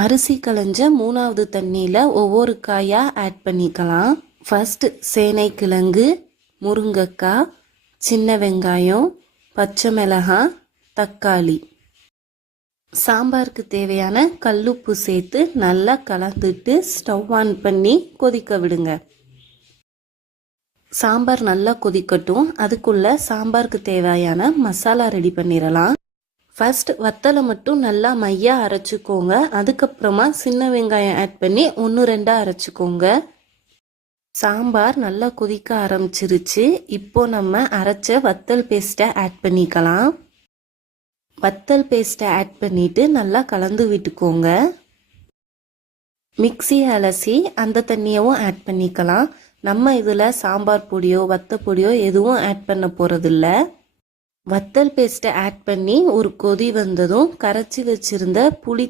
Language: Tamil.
அரிசி களைஞ்ச 3வது தண்ணியில் ஒவ்வொரு காயாக ஆட் பண்ணிக்கலாம். ஃபஸ்ட்டு சேனைக்கிழங்கு, முருங்கைக்காய், சின்ன வெங்காயம், பச்சை மிளகாய், தக்காளி. சாம்பாருக்கு தேவையான கல்லுப்பு சேர்த்து நல்லா கலந்துட்டு ஸ்டவ் ஆன் பண்ணி கொதிக்க விடுங்க. சாம்பார் நல்லா கொதிக்கட்டும். அதுக்குள்ளே சாம்பாருக்கு தேவையான மசாலா ரெடி பண்ணிடலாம். ஃபர்ஸ்ட் வத்தலை மட்டும் நல்லா மையாக அரைச்சிக்கோங்க. அதுக்கப்புறமா சின்ன வெங்காயம் ஆட் பண்ணி 1-2 அரைச்சிக்கோங்க. சாம்பார் நல்லா கொதிக்க ஆரம்பிச்சிருச்சு. இப்போ நம்ம அரைச்ச வத்தல் பேஸ்ட்டை ஆட் பண்ணிக்கலாம். வத்தல் பேஸ்ட்டை ஆட் பண்ணிவிட்டு நல்லா கலந்து விட்டுக்கோங்க. மிக்ஸியை அலசி அந்த தண்ணியவும் ஆட் பண்ணிக்கலாம். நம்ம இதில் சாம்பார் பொடியோ வத்தப்பொடியோ எதுவும் ஆட் பண்ண போகிறதில்ல. வத்தல் பேஸ்ட்டை ஆட் பண்ணி ஒரு கொதி வந்ததும் கரைச்சி வச்சுருந்த புளி